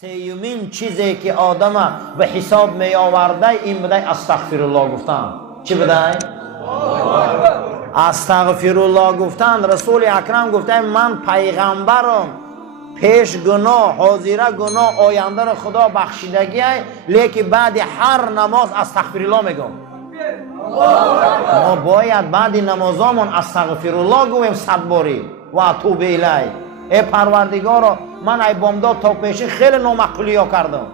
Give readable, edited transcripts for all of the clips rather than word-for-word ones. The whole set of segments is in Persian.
سیومین چیزی که آدم به حساب می آورده این بوده استغفرالله گفتن. چی بوده؟ استغفرالله گفتن. رسول اکرم گفته من پیغمبرم، پیش گناه حاضره گناه آینده را خدا بخشیدگی ای، لیکن بعد هر نماز استغفرالله میگم. ما باید بعد نمازامون استغفرالله گویم 100 باری و اتوب الیه. ای پروردگارا من ای بامداد تا پیشین خیلی نامعقولی ها کردم،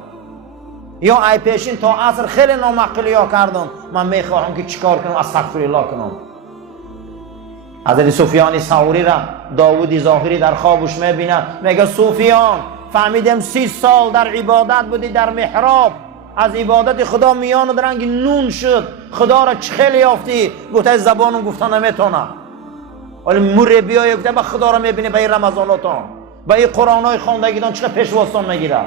یا ای پیشین تا عصر خیلی نامعقولی ها کردم، من میخواهم که چیکار کنم؟ استغفرالله کنم. حضرت سفیان ثوری را داوود ظاهری در خوابش میبینه، میگه سفیان فهمیدم 30 سال در عبادت بودی در محراب، از عبادت خدا میان درنگ نون شد، خدا را چه خیلی یافتی؟ گفته زبانم گفتن نمیتونم، ولی مربیای گفته با خدا را میبینی به این رمضاناتان، به این قرآنای خواندگیتان چقدر پیشواستان میگیره.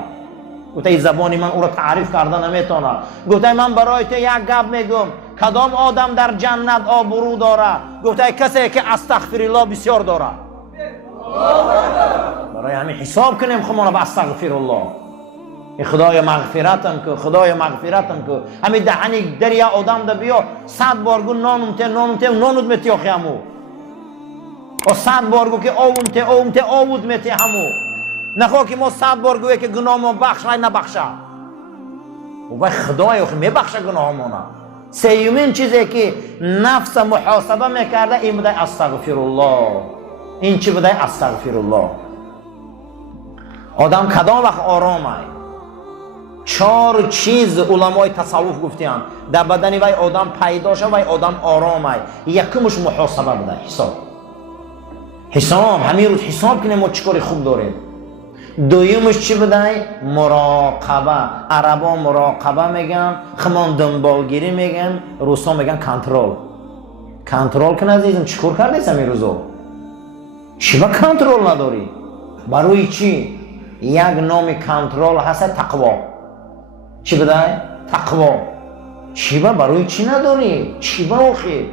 گفته این زبانی من او را تعریف کردن نمیتونه. گفته من برای تو یک گپ میگم، کدام آدم در جنت آبرو داره؟ گفته کسی که استغفرالله بسیار داره. برای همین حساب کنیم خمونه به استغفرالله. خدای مغفرتم که، خدای مغفرتم که. همین دهنی دریا آدم ده بیا 100 بار گو نانمته نانود میتی آخی همو، و 100 بار گو که آومته میتی همو. نخواه که ما 100 بار گویه که گناه ما بخش های نبخشه، و خدای آخی میبخشه گناه ما نه. سیومین چیزی که نفس محاسبه میکرده این بوده استغفرالله. این چی بوده؟ استغفرالله. آدم کدام وقت آرام ای؟ 4 چیز علمای تصوف گفتیان در بدن وی آدم پیدا شد وی آدم آرام ای. یکمش محاسبه بوده، حساب. همین روز حساب کنیم ما چیکار خوب داریم. دویمش چی بوده؟ مراقبه. عربا مراقبه میگن، خمان دنبالگیری میگن، روسا میگن کنترل. کنترل کن عزیزم، چیکار کردی همین روزا؟ چی با کنترل نداری؟ برای چی؟ یک نام کنترل هست تقوا. چی بوده؟ تقوا. چی با برای چی نداری؟ چی با آخی؟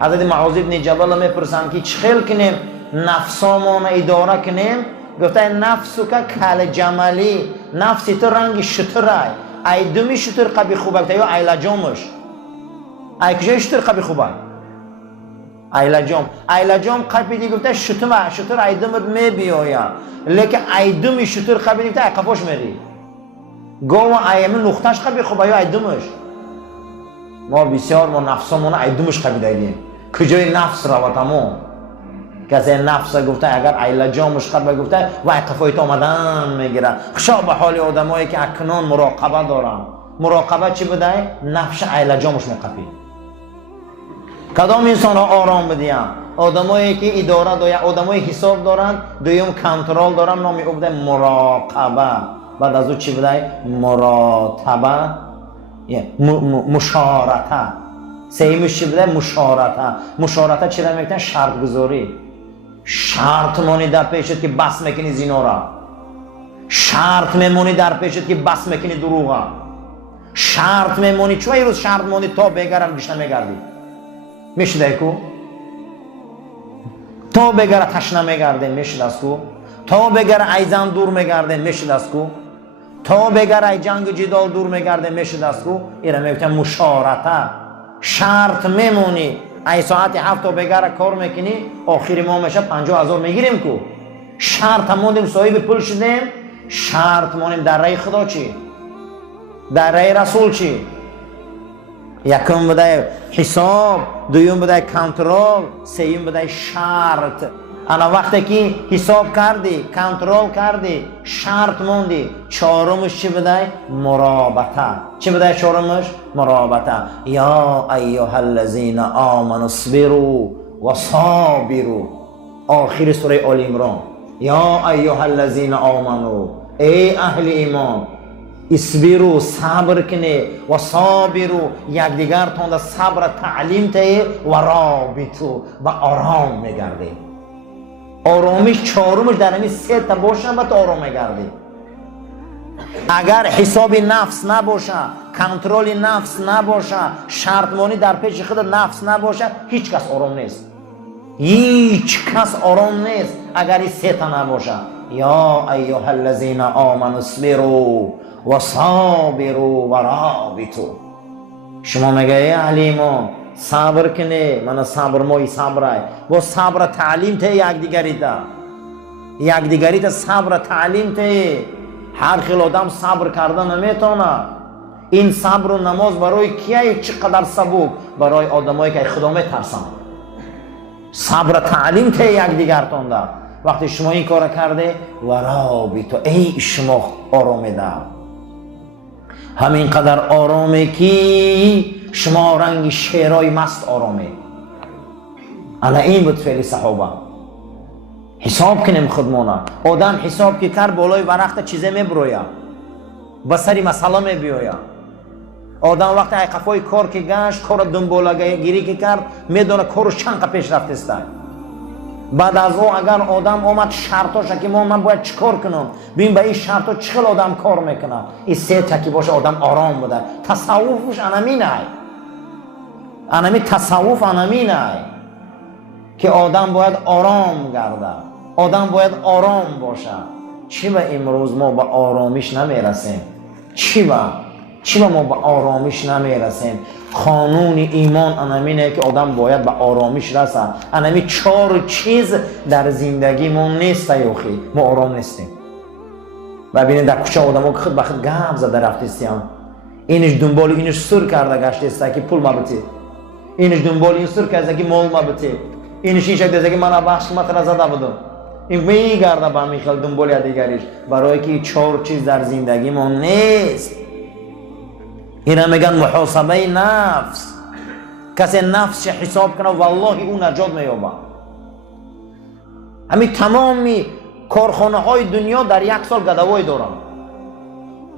حضرت معاذ بن جبل میپرسن که چه خیل کنیم نفسامون اداره کنیم؟ گفته نفسو که کل جملی، نفسی تو رنگ شتره، ای دومی شتر قبی خوبه، گفته یا ایلجامش. ای کجای شتر قبی خوبه؟ ایلجام قبی دی گفته شتر ای دومت می بیاید، لیکن ای دومی شتر قبی دی گفته ای قفاش میری. گوه ایمن نختش قبی خوبه یا ای دومش؟ ما بسیار ما نفسمون ای دومش قبی دیدیم. کجای نفس رواتمون؟ کسی نفس گفته اگر ایلجامش قبل گفته و قفایت آمدن میگیره. خشا به حال آدمایی که اکنون مراقبه دارن. مراقبه چی بوده؟ نفس ایلجامش مقفی. کدام انسان ها آرام بدیم؟ آدمایی که اداره دارن، آدمایی حساب دارن، دویم کنترل دارن، نامی او بوده مراقبه. بعد از او چی بوده؟ مراتبه، مشارطه. سیمش چی بوده؟ مشارطه چی را میگن؟ شرط گذاری. شرط مانی در پیشت که بس میکنی زنا را، شرط میمونی در پیشت که بس میکنی دروغ، شرط میمونی چون روز شرط مانی تا بگرم بیشتر میگردی. میشده کو؟ تا بگره تشنه میگرده میشده است کو؟ تا بگره ایزان دور میگرده میشده است کو؟ تا بگره ای جنگ جدال دور میگرده میشده است کو؟ اینا میگن مشارطه. شرط میمونی ای ساعت 7 تا بگره کار میکنی، آخری ما میشه 50,000 میگیریم کو؟ شرط موندیم صاحب پول شدیم. شرط مونیم در رای خدا چی؟ در رای رسول چی؟ یکم بوده حساب، دویم بوده کنترل، سوم بوده شرط. انا وقتی که حساب کردی، کنترل کردی، شرط موندی، چهارمش چی بوده؟ مراقبت. چی بوده چهارمش؟ مراقبت. یا ایها الذین آمنوا اصبروا و صابروا. آخر سوره آل عمران. یا ایها الذین آمنوا، ای اهل ایمان، اصبروا صبر کنه، و صابروا یکدیگر تون صبر تعلیم ته، و رابطوا و آرام میگرده. آرامش چهارمش در همین 3 تا باشه و تا آرام میگردی. اگر حساب نفس نباشه، کنترل نفس نباشه، شرطمانی در پیش خود نفس نباشه، هیچ کس آرام نیست. هیچ کس آرام نیست اگر این 3 تا نباشه. یا ایها الذین آمنوا اصبروا و صابروا و رابطوا. شما میگه ای اهل ایمان صبر کنه، من صبر موی صبرای با صبر تعلیم ته یک دیگری تا صبر تعلیم ته. هر خیل آدم صبر کردن نمیتونه. این صبر و نماز برای کیه؟ چقدر سبب؟ برای آدمایی که خدا میترسن. صبر تعلیم ته یک دیگرتون ده. وقتی شما این کار کرده و رابطه، ای شما آرامیده، همین قدر آرامی که شما رنگ شیرای مست آرامی. انا این بود فعل صحابه. حساب کنیم خودمونا. آدم حساب که کرد بالای ورقت چیزه میبرویه، بسری مسئله میبیویه. آدم وقتی قفای کار که گشت، کار دنباله گیری که کرد، میدونه کارش چند پیش رفته است. بعد از او اگر آدم اومد شرطاش که من باید چیکار کنم، ببین به این شرطا چقدر آدم کار میکنه. این سه تکی باشه آدم آرام بوده. تصوفش انمینه، انمی تصوف انمینه که آدم باید آرام گرده، آدم باید آرام باشه. چی به امروز ما به آرامیش نمیرسیم؟ چی به ما به آرامیش نمیرسیم؟ قانون ایمان انمینه که آدم باید به آرامیش رسه. انمی 4 چیز در زندگی ما نیست یوخی، ما آرام نیستیم. ببینید در کوچه آدم ها خود به خود گپ زده رفتیستیم. اینش دنبال اینش سر کرده گشته است که پول مبتی، اینش دنبال این سر کرده که مال مبتی، اینش این شکل که من بخش متر زده بودم. این میگرده به میخواد دنبال دیگریش، برای که 4 چیز در زندگی ما نیست. اینا میگن محاسبه نفس. کسی نفسش حساب کنه والله اون نجات مییابه. همین تمامی کارخانه های دنیا در 1 سال گدوای دارن.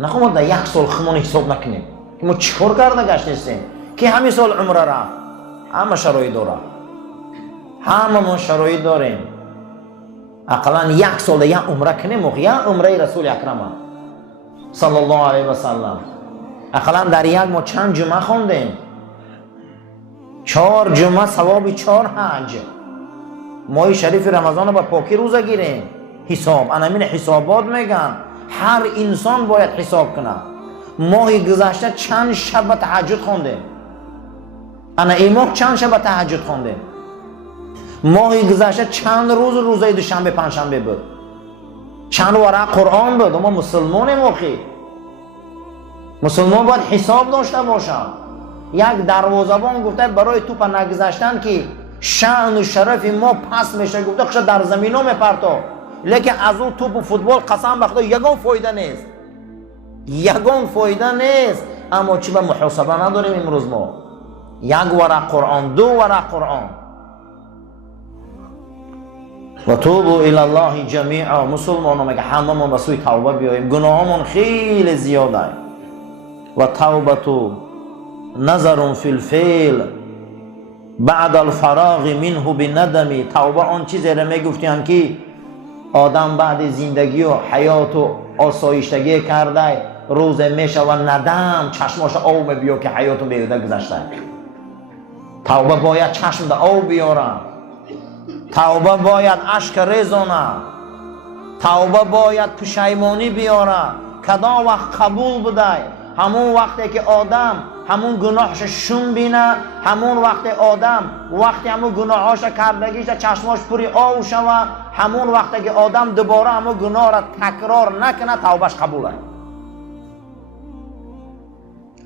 نخواهم ما در 1 سال خمون حساب نکنیم که ما چیکار کرده گشتیم که همین سال عمره رفت. همه شرایط داره، همه ما شرایط داریم. اقلا 1 سال یا عمره کنیم، یا عمره رسول اکرم صلی الله علیه و سلم. اقلا در یک ما چند جمعه خوندیم؟ 4 جمعه ثواب 4 حج. ماه شریف رمضان با پاکی روزه گیریم. حساب انامین حسابات میگن. هر انسان باید حساب کنه. ماه گذشته چند شب تهجد خوندیم؟ انا این ماه چند شب تهجد خوندیم؟ ماه گذشته چند روز روزه دوشنبه پنجشنبه بود؟ چند ورق قرآن بود؟ ما مسلمانیم اخی. مسلمان باید حساب داشته باشم. یک دروازه‌بان گفته برای توپ نگذاشتن که شأن و شرف ما پس میشه، گفته خش در زمینا میپرتو، لیکن از اون توپ و فوتبال قسم به خدا یگان فایده نیست، یگان فایده نیست. اما چی به محاسبه نداریم امروز ما؟ 1 ورق قرآن، 2 ورق قرآن. و توبوا الی الله جمیعا. مسلمانان میگه همه ما به سوی توبه بیاییم، گناهامون خیلی زیاده. و توبتو نظر فی الفعل بعد الفراغ منه بندمی. توبه آن چیزی را میگفتیم که آدم بعد زندگی و حیات و آسایشتگی کرده روز میشه و ندم چشماش آب بیا که حیاتو بیرده گذشته. توبه باید چشم ده آب بیاره، توبه باید اشک ریزانه، توبه باید پشیمانی بیاره. کدا وقت قبول بوده؟ همون وقتی که آدم همون گناهش شون بینه، همون وقت آدم وقتی همون گناهاش کردگیش چشماش پوری آب شوه، همون وقتی که آدم دوباره همون گناه را تکرار نکنه توبهش قبوله.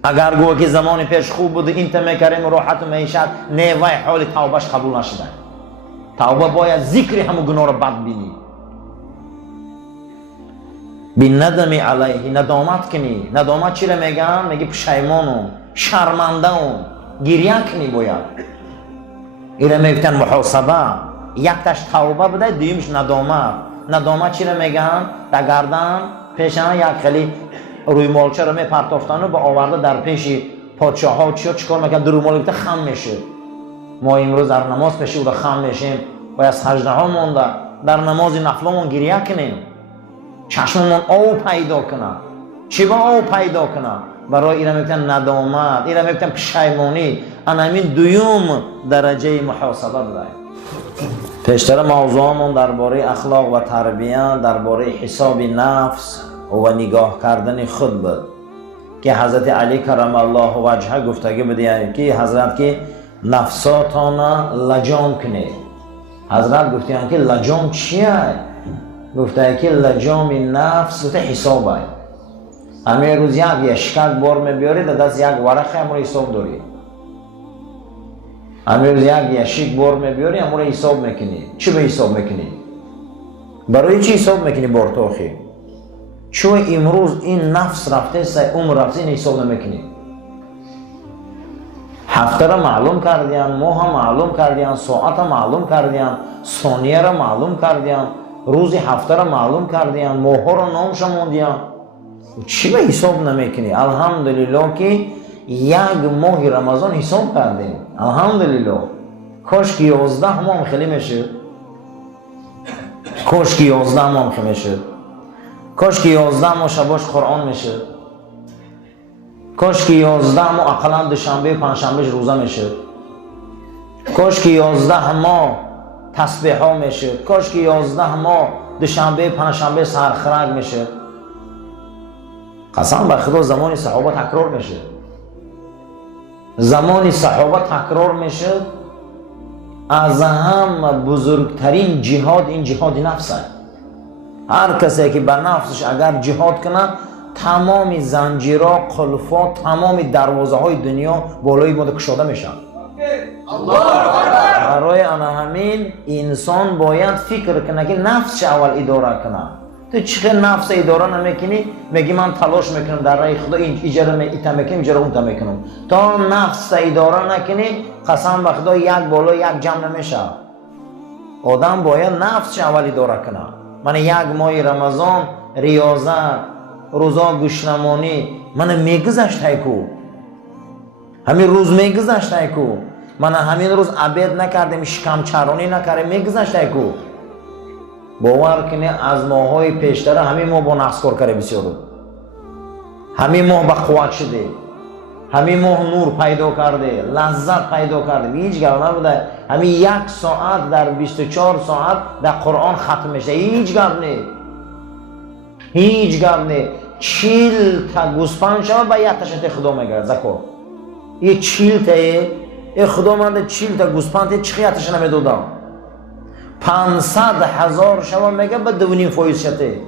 اگر گوه که زمان پیش خوب بود این میکریم راحت و معیشت، نیوه حال توبهش قبول نشده. توبه باید ذکر همون گناه را بد بینی، بی ندمی علیه، ندامت کنی. ندامت چی را میگن؟ میگی پشیمانم، شرمنده‌ام، گریه کنی باید. این را میگن محاسبه. یک تاش توبه بوده، دویمش ندامت. ندامت چی را میگن؟ در گردن پیشانه یک خیلی روی مالچه را میپرتافتن و با آورده در پیش پادشاه ها چیکار میکنن؟ در روی مالچه خم میشه. ما امروز در نماز پیشی او را خم میشیم و از سجده ها مونده در نماز نفلمون گریه کنیم، چشممون آب پیدا کنه. چی با آب پیدا کنه؟ برای اینا میگن ندامت، اینا میگن پشیمانی. انا همین دوم درجه محاسبه بوده. پیشتر موضوعمون درباره اخلاق و تربیت، درباره حساب نفس و نگاه کردن خود بود که حضرت علی کرم الله وجهه گفتگی بده که حضرت که نفساتان لجام کنه. حضرت گفتن که لجام چیه؟ گفته که لجام نفس گفته حسابه. همه روز یک یشکک بار میبیاری در دست یک ورقه همون حساب داری. همه روز یک یشک بار میبیاری همون حساب میکنی. چی به حساب میکنی؟ برای چی حساب میکنی بار تو آخی؟ چون امروز این نفس رفته سه عمر رفته این حساب نمیکنی. هفته را معلوم کردیم، ماه را معلوم کردیم، ساعت را معلوم کردیم، ثانیه را معلوم کردیم، روزی هفته را معلوم کردیم، ماه را نام شموندیم. چی به حساب نمیکنی؟ الحمدلله که یک ماه رمضان حساب کردیم. الحمدلله. کاش که 11 ماه خیلی میشه. کاش که 11 ماه خیلی میشه. کاش که 11 ماه شباش قرآن میشه. کاش که 11 ماه اقلا دوشنبه پنجشنبه روزه میشه. کاش که 11 ماه تسبیح ها میشه. کاش که 11 ماه دوشنبه پنجشنبه سرخرج میشه. قسم به خدا زمان صحابه تکرار میشه. زمان صحابه تکرار میشه. از هم بزرگترین جهاد این جهاد نفسه. هر کسی که به نفسش اگر جهاد کنه تمام زنجیرها، قلفا، تمام دروازه های دنیا بالای ما کشاده میشن. برای آن همین انسان باید فکر کنه که نفسش اول اداره کنه. تو چقدر نفس اداره نمیکنی؟ میگی من تلاش میکنم در راه خدا این اجاره میکنم اجاره اون میکنم. تا نفس اداره نکنی قسم به خدا یک بالا یک جمع نمیشه. آدم باید نفسش اول اداره کنه. من یک ماه رمضان ریاضت، روزا گوشنمانی من میگذشت هیکو. همین روز میگذشت هیکو. من همین روز عبید نکردم، شکم چرانی نکردم، میگذشت هیکو. باور کنه از ماهای پیشتر همین ماه با نقص کار کرده بسیار. همین ماه با قوت شده. همین ماه نور پیدا کرده، لذت پیدا کرده. هیچ گپ نبوده. همین 1 ساعت در 24 ساعت در قرآن ختم میشه. هیچ گپ نه. هیچ گپ نه. 40 تا گوسفند شما با یک تاشت خدا میگرد زکات. این 40 تا خدا من 40 تا گوسفند چه خیاتش نمیدادم. 500,000 شما میگه به 2.5 فایز شده.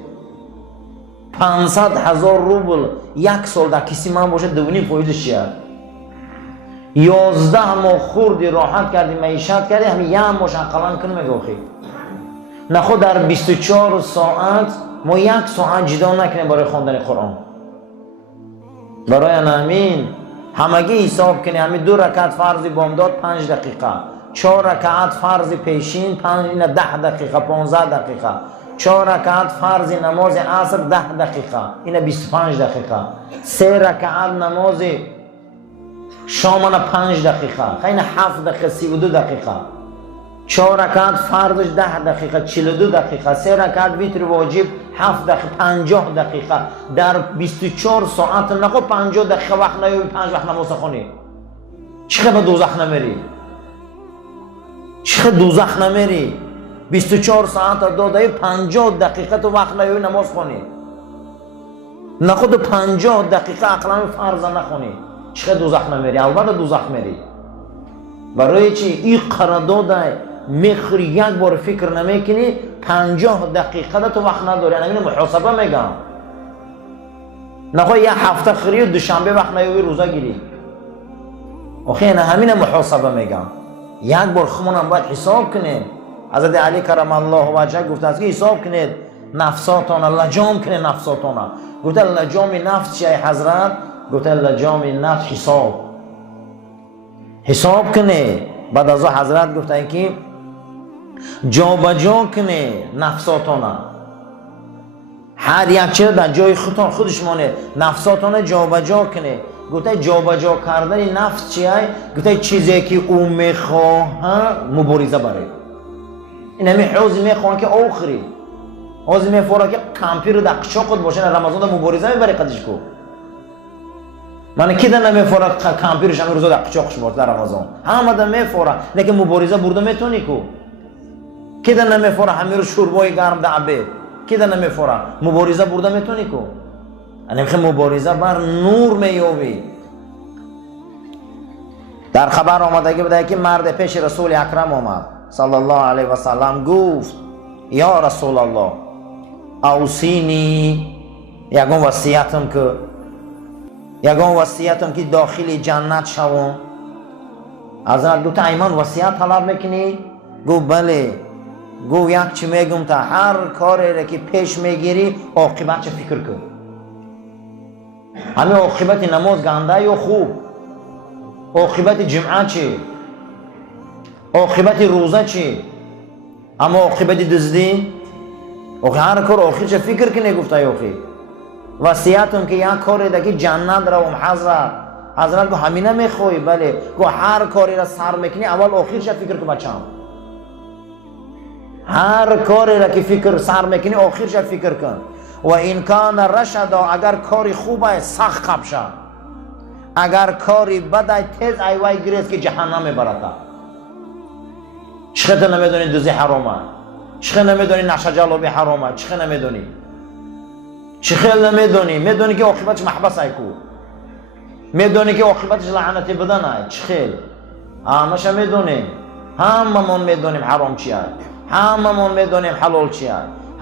500,000 روبل یک سال در کسی من باشه 2.5 فایزش چیه؟ 11 ماه خوردی راحت کردی معیشت کردی همین یک ماه اقلا کنه میگه آخی. نخود در 24 ساعت ما 1 ساعت جدا نکنیم برای خواندن قرآن. برای همین همگی حساب کنی. همین 2 رکعت فرض بامداد 5 دقیقه، 4 رکعت فرض پیشین 10 دقیقه، 15 دقیقه، 4 رکعت فرض نماز عصر 10 دقیقه، این 25 دقیقه، 3 رکعت نماز شام 5 دقیقه، این 7 دقیقه 32 دقیقه، 4 رکعت فرضش 10 دقیقه 42 دقیقه، 3 رکعت ویتر واجب 7 دقیقه 50 دقیقه. در 24 ساعت نخو 50 دقیقه وقت نیوی 5 وقت نماز خونی. چخه به دوزخ نمیری؟ چخه دوزخ نمیری؟ 24 ساعت داده 50 دقیقه تو وقت نیوی نماز خونی. نخود 50 دقیقه اقلا فرض نخونی. چخه دوزخ نمیری؟ البته دوزخ میری. برای چی؟ این قرارداد میخوری یک بار فکر نمیکنی 50 دقیقه تو وقت نداری. یعنی محاسبه میگم. نخواه یه هفته خوری و دوشنبه وقت نیوی روزه گیری. آخه نه همین محاسبه میگم. یک بار خمونم باید حساب کنیم. حضرت علی کرم الله وجهه گفته است که حساب کنید نفساتان، لجام کنید نفساتان. گفته لجام نفس چیه حضرت؟ گفته لجام نفس حساب کنه. بعد از حضرت گفته که جا بجا کنه نفساتانه. هر یک چیز در جای خودش مانه. نفساتانه جا بجا کنه. گفته جا بجا کردن نفس چیه؟ گفته چیزی که او میخواه مبارزه بره. این همین حوزی میخواه که آخری حوزی میخواه که کمپیر در قشاقت باشه. رمضان در مبارزه میبره قدش کو. من کی در نمیفوره کمپیرش همین روزا در قشاقش باشه در رمضان. همه در میفوره. لیکن مبارزه برده میتونی کو. کی در نمیفوره همه رو شوربای گرم دعبه کی در نمیفوره مبارزه برده میتونی کو انخه مبارزه بر نور میوی در خبر آمده بوده که مرد پیش رسول اکرم آمد صلی الله علیه و سلم گفت یا رسول الله اوصینی یگان وصیتم که داخل جنت شوم حضرت گفت ایمان وصیت طلب میکنی گفت بله گفت یک چی میگم تا هر کاری را که پیش میگیری عاقبت چه فکر کن همه عاقبت نماز گنده یا خوب عاقبت جمعه چی عاقبت روزه چی اما عاقبت دزدی هر کار آخر چه فکر کنی گفته آخر وصیتم که یک کاری را که جنت روم حضرت گفت همینه میخوای بله گفت هر کاری را سر میکنی اول آخر چه فکر کن بچم هر کاری را که سر میکنی آخر چه فکر کن و این کان رشدا اگر کاری خوبه سخت قب شد اگر کاری بده تیز ایوای گریز که جهنم میبرد چخه نمیدونی دوزی حرامه چخه نمیدونی نشه جلابی حرامه چخه نمیدونی چخه نمیدونی میدونی که عاقبتش محبس ایکو میدونی که عاقبتش لعنتی بدن ای چخه همش میدونیم هممون میدونیم حرام چیه هممون میدونیم حلال چیه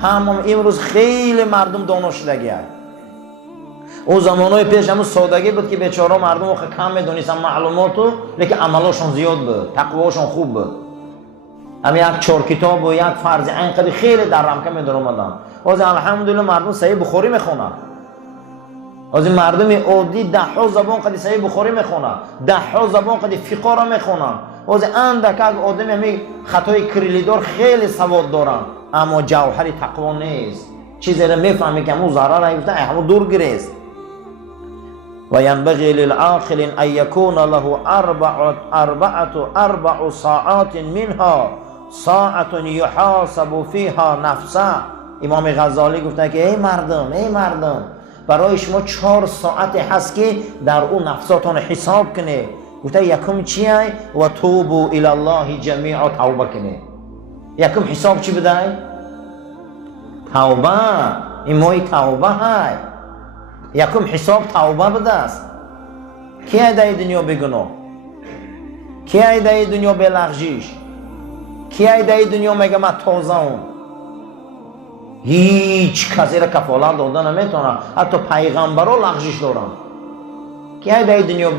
هممون امروز خیلی مردم دانشدگی هست او زمانهای پیش همون سادگی بود که بیچاره مردم کم میدونیستن معلوماتو لیکن عملاشون زیاد بود تقواشون خوب بود هم یک 4 کتاب و یک فرض عین قدی خیلی در رمکه میدر اومدن از الحمدلله مردم صحیح بخاری میخونن از مردم عادی 10 زبان قدی صحیح بخاری میخونن 10 زبان قدی فقه را میخونن از اندک آدم همین خطای کریلیدار خیلی سواد دارن اما جوهر تقوا نیست چیزی را میفهمی که همون ضرر را گفتن همون دور گریست و ینبغی للعاقل ان یکون له اربع ساعات منها ساعت یحاسب فیها نفسه امام غزالی گفته که ای مردم برای شما 4 ساعت هست که در اون نفساتون حساب کنه گفته یکم چیه و توبوا الی الله جمیعا توبه کنه یکم حساب چی بده توبه این مای توبه های یکم حساب توبه بده است کی در دنیا بگناه کی در دنیا بلغزش کی در دنیا میگه من تازه هم هیچ کسی را کفالت داده نمیتونه حتی پیغمبرها لغزش دارن کی در دنیا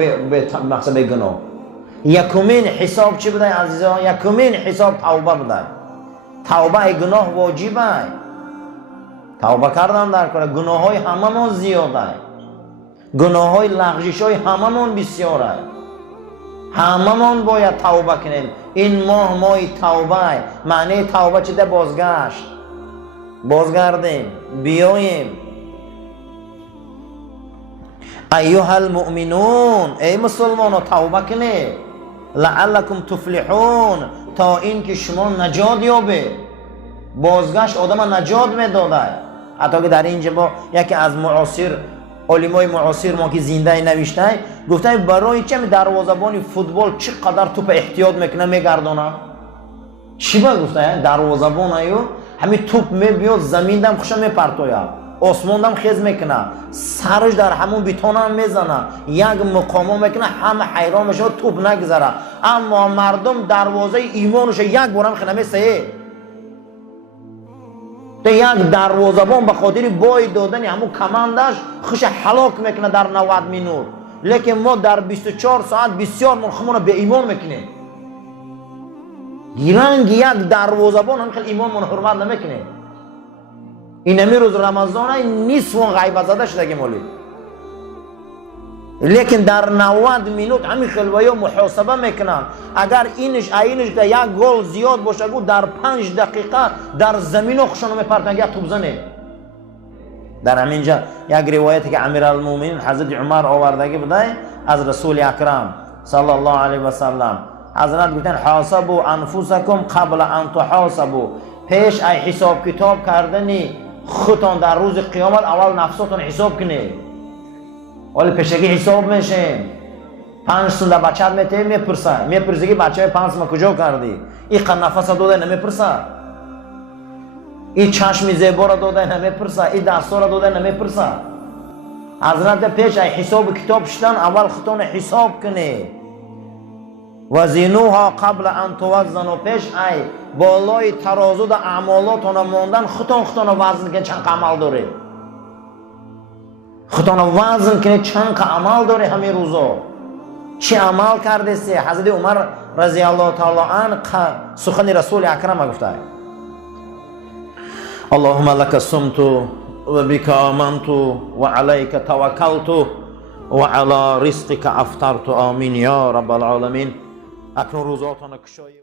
مقصد بگناه یکمین حساب چی بده عزیزان یکمین حساب توبه بده توبه گناه واجبه توبه کردن در کار گناه های هممون زیاده گناه های لغزش های هممون بسیاره هممون باید توبه کنیم این ماه توبه معنی توبه چه ده بازگردیم بیاییم ایها المؤمنون ای مسلمان توبه کنید لعلکم تفلحون تا این که شما نجات یابه بازگشت آدم نجات میداده حتی که در اینجا با یکی از علمای معاصر ما که زنده نوشته گفته برای چه دروازه‌بان فوتبال چقدر توپ احتیاط میکنه میگردونه چی با گفته دروازه‌بان ایو همین توپ میبیاد زمین دم خوشا میپرتوید آسمان دم خیز میکنه سرش در همون بیتون هم میزنه یک مقام میکنه همه حیران میشه توپ نگذره اما مردم دروازه ایمانش یک بارم خیلی نمیسه یک دروازه‌بان به خاطر بای دادن همون کماندش خوش هلاک میکنه در 90 مینوت لیکن ما در 24 ساعت بسیار منخمون به ایمان میکنیم گیرنگ یک دروازه‌بان هم خیلی ایمان من حرمت نمیکنه این همی روز رمضان نیست و غیبت زده شده مولی لیکن در 90 مینوت همین خلوه ها محاسبه میکنن اگر اینش که یک گل زیاد باشه در 5 دقیقه در زمین ها خوشانو میپرتن یک توپ زنه در همینجا یک روایتی که امیرالمومنین حضرت عمر آوردگی بوده از رسول اکرم صلی الله علیه و سلم حضرت گفتن حاسبوا انفسکم قبل ان تحاسبوا پیش ای حساب کتاب کردنی خودتان در روز قیامت اول نفساتون حساب کنید ولی پیشگی حساب میشین 5 سنده بچه میپرسه که بچه 5 ما کجا کردی این قد نفس داده نمیپرسه این چشم زیبا را داده نمیپرسه، این دست را داده نمیپرسه. حضرت پیش ای حساب کتاب شدن اول خودتون حساب کنی. وزنوها قبل ان توزنوا، پیش ای بالای ترازو در اعمالاتون ماندن خودتون وزن کنید چند عمل داری. خودتون وزن کنید چند عمل داری همین روزا. چی عمل کرده سی؟ حضرت عمر رضی الله تعالی عنه سخن رسول اکرم گفته اللهم لك صمت و بك آمنت و علیک توکلت و علی رزقك افطرت. آمین یا رب العالمین. اکنون روزاتون کشای